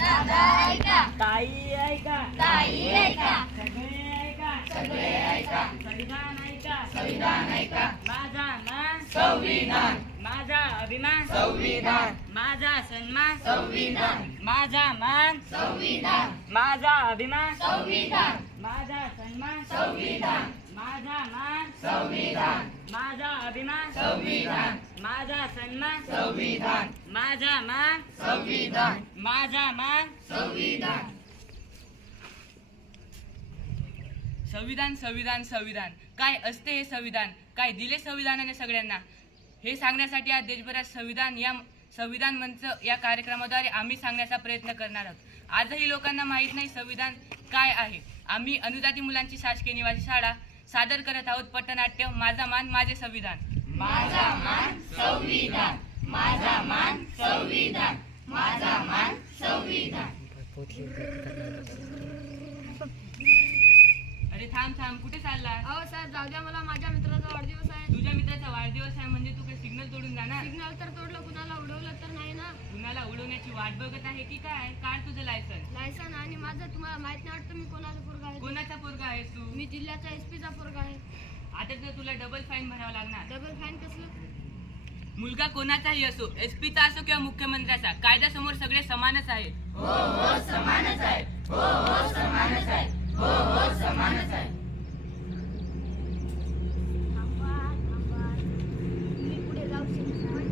दादा ऐका, ताई ऐका, ताई ऐका, सगळे ऐका, सगळे ऐका, संविधान ऐका, संविधान ऐका, माझा मान संविधान, माझा अभिमान, संविधान, माझा सन्मान, संविधान, माझा मान, संविधान, माझा अभिमान, संविधान, माझा सन्मान, संविधान, माझा मान, संविधान, माझा अभिमान, संविधान, माझा सन्मान, संविधान, माझा मान, संविधान, माझा मान. संविधान. संविधान संविधान संविधान काय असते हे संविधान, काय दिले संविधानाने सगळ्यांना, हे सांगण्यासाठी आज देशभरात संविधान मंच या कार्यक्रमाद्वारे आम्ही सांगण्याचा प्रयत्न करणार आहोत. आजही लोकांना माहीत नाही संविधान काय आहे. आम्ही अनुदानी मुलांची शासकीय निवासी शाळा सादर करत आहोत पट्टनाट्य माझा मान माझे संविधान. माझा मान संविधान, माझा मान संविधान, माझा मान संविधान. अरे थांब थांब, कुठे चालला? अहो साहेब जाऊ द्या, मला माझ्या मित्राचा वाढदिवस आहे. तुझ्या मित्राचा वाढदिवस आहे म्हणजे तू काही सिग्नल तोडून जाणार? सिग्नल तर तोडलं, कुणाला उडवलं तर नाही ना. कुणाला उडवण्याची वाट बघत आहे की काय? काढ तुझं लायसन. लायसन आणि माझं तुम्हाला माहित नाही वाटतं मी कोणाचा पोरगा आहे. कोणाचा पोरगा आहेस तू? मी जिल्ह्याचा एसपीचा पोरगा आहे. आता तर तुला डबल फाईन भरावा लागणार. डबल फाईन कसलं? मुलगा कोणाचाही असो, एसपीचा असो किंवा मुख्यमंत्र्याचा, कायद्यासमोर सगळे समानच आहेत. हो हो समानच आहे, हो हो समानच आहे, हो हो समानच आहे. थांबा थांबा, मी पुढे जाऊ शकत नाही.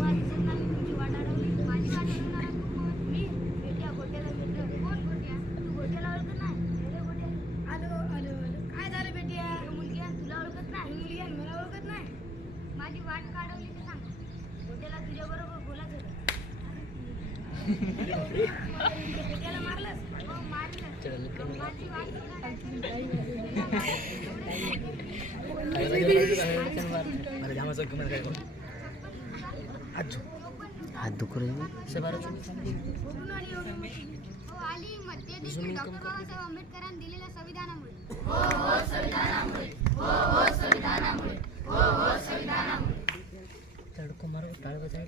माझी सरकार तुमची वाट अडवली. माझी वाट अडवणार तू कोण? मी बेट्या गोट्याला भेटलो. कोण गोट्या? तू गोट्याला ओळखत नाही? अरे गोट्या, आलो आलो आलो. काय झालं बेट्या? मुलगी आहे, तुला ओळखत नाही? मुलगी आहे, मला ओळखत नाही. माझी वाट काढवली तर सांग. गोट्याला तुझ्या बरोबर बोलायचं होतं. बेट्याला मारलंस? हो मारलं. माझी वाट हात दुखू राहिले. आली मध्य देखील डॉक्टर बाबासाहेब आंबेडकरांनी दिलेल्या संविधानामुळे. हो हो संविधानामुळे, हो हो संविधानामुळे, हो हो संविधानामुळे. तडको मारो टाळ बजाय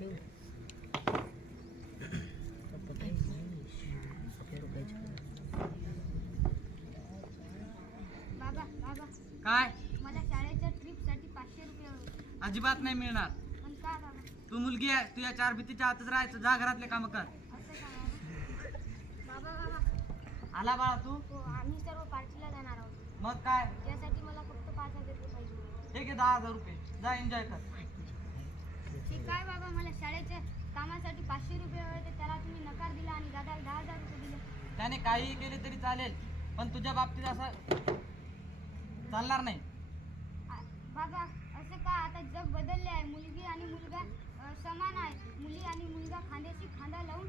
बाबा बाबा, काय? मला शाळेच्या ट्रिपसाठी 500 रुपये हवे. अजिबात नाही मिळणार. पण का बाबा? तू मुलगी आहे, तुझ्या चार भीतीच्या आतच राहायचं. जा घरातले काम कर. असं का बाबा? बाबा बाबा, आला बाळा तू? हो आम्ही सर्व पार्टीला जाणार आहोत. मग काय? त्यासाठी मला फक्त 5,000 रुपये पाहिजे. ठीक आहे, 10,000 रुपये. जा एन्जॉय कर. ठीक आहे बाबा, मला शाळेच्या कामासाठी 500 रुपये हवे होते. त्याला तुम्ही नकार दिला आणि दादाला 10,000 रुपये दिले. त्याने काहीही केले तरी चालेल, पण तुझ्या बाबतीत असं चालणार नाही. बाबा असं का? आता जग बदलले आहे. मुलगी आणि मुलगा समान आहे. मुली आणि मुलगा खांद्याशी खांदा लावून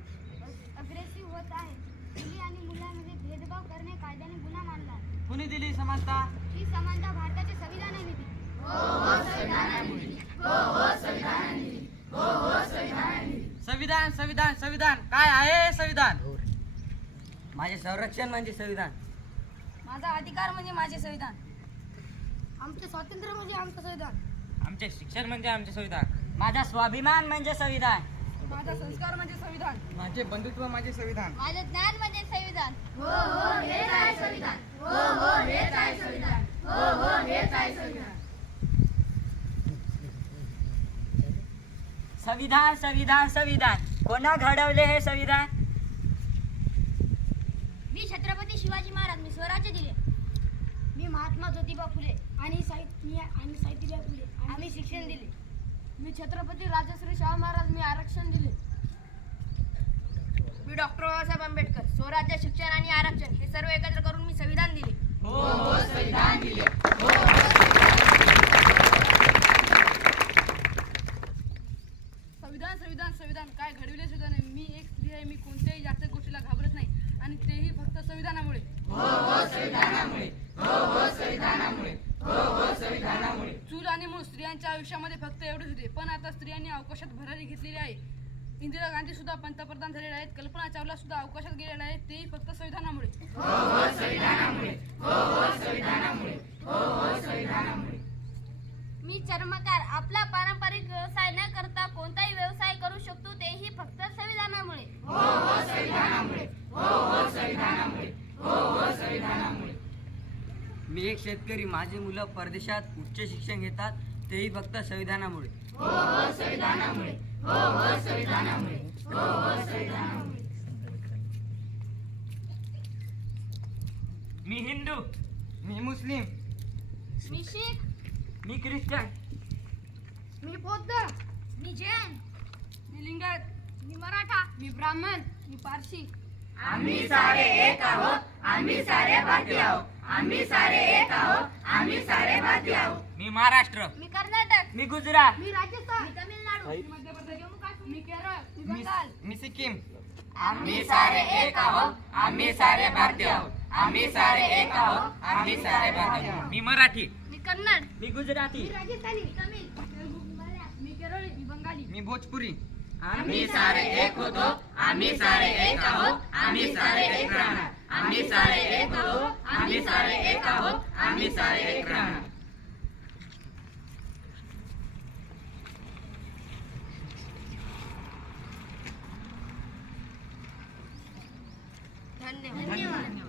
अग्रेसिव्ह होत आहे. मुली आणि मुलांमध्ये भेदभाव करणे कायद्याने गुन्हा मानला आहे. कुणी दिली समानता? ही समानता भारताच्या संविधानाने दिली. हो हो संविधानामुळे, हो हो संविधानाने, हो हो संविधानाने. संविधान संविधान संविधान काय आहे संविधान? माझे संरक्षण म्हणजे संविधान. माझा अधिकार म्हणजे माझे संविधान. आमचे स्वातंत्र्य म्हणजे आमचं संविधान. आमचे शिक्षण म्हणजे आमचे संविधान. माझा स्वाभिमान म्हणजे संविधान. माझा संस्कार म्हणजे संविधान. माझे बंधुत्व माझे संविधान. माझं ज्ञान म्हणजे संविधान. हो हो हेच आहे संविधान, हो हो हेच आहे संविधान, हो हो हेच आहे संविधान. संविधान संविधान संविधान कोणा घडवले हे संविधान? मी छत्रपती शिवाजी महाराज, मी स्वराज्य दिले. मी महात्मा ज्योतिबा फुले आणि सावित्रीबाई फुले आम्ही शिक्षण दिले. मी छत्रपती राजश्री शाहू महाराज, मी आरक्षण दिले. मी डॉक्टर बाबासाहेब आंबेडकर, स्वराज्य, शिक्षण आणि आरक्षण हे सर्व एकत्र करून मी संविधान दिले. हो हो संविधान दिले, हो संविधान संविधान संविधान काय घडविले सुद्धा नाही. मी एक स्त्री आहे. मी कोणत्याही जास्त गोष्टीला घाबरत नाही आणि तेही फक्त संविधानामुळे. हो हो संविधानामुळे, हो हो संविधानामुळे, हो हो संविधानामुळे. चूल आणि मूळ स्त्रियांच्या आयुष्यामध्ये फक्त एवढेच होते, पण आता स्त्रियांनी अवकाशात भरारी घेतलेली आहे. इंदिरा गांधी सुद्धा पंतप्रधान झालेल्या आहेत. कल्पना चावला सुद्धा अवकाशात गेलेल्या आहेत. तेही फक्त संविधानामुळे. हो हो संविधानामुळे, हो हो संविधानामुळे, हो हो संविधानामुळे. मी चर्मकार. आपला पारंपरिक व्यवसाय न करता कोणताही व्यवसाय करू शकतो, तेही फक्त संविधानामुळे. हो हो संविधानामुळे, मी एक शेतकरी, माझी मुलं परदेशात उच्च शिक्षण घेतात, तेही फक्त संविधानामुळे. मी हिंदू, मी मुस्लिम, मी शीख, मी ख्रिश्चन, मी बौद्ध, मी जैन, मी लिंगायत, मी मराठा, मी ब्राह्मण, मी पारशी. आम्ही सारे एक आहोत, आम्ही सारे भारतीय आहोत, आम्ही सारे एक आहोत, आम्ही सारे भारतीय आहोत. मी महाराष्ट्र, मी कर्नाटक, मी गुजरात, मी राजस्थान, मी तामिळनाडू, मी मध्य प्रदेश, जम्मू काश्मीर, मी केरळ, मी बंगाल. मी सिक्कीम. आम्ही सारे एक आहोत, आम्ही सारे भारतीय आहोत, आम्ही सारे एक आहोत, आम्ही सारे भारतीय आहोत. मी मराठी, मी कन्नड, मी गुजराती, मी राजस्थानी, मी तमिळ, तेलुगू, मल्याळम, मी केरळी, मी बंगाली. मी भोजपुरी. आम्ही सारे एक होतो, आम्ही सारे एक आहोत, आम्ही सारे एक राहणार. आम्ही सारे एक होतो, आम्ही सारे एक आहोत, आम्ही सारे एक राहणार. धन्यवाद.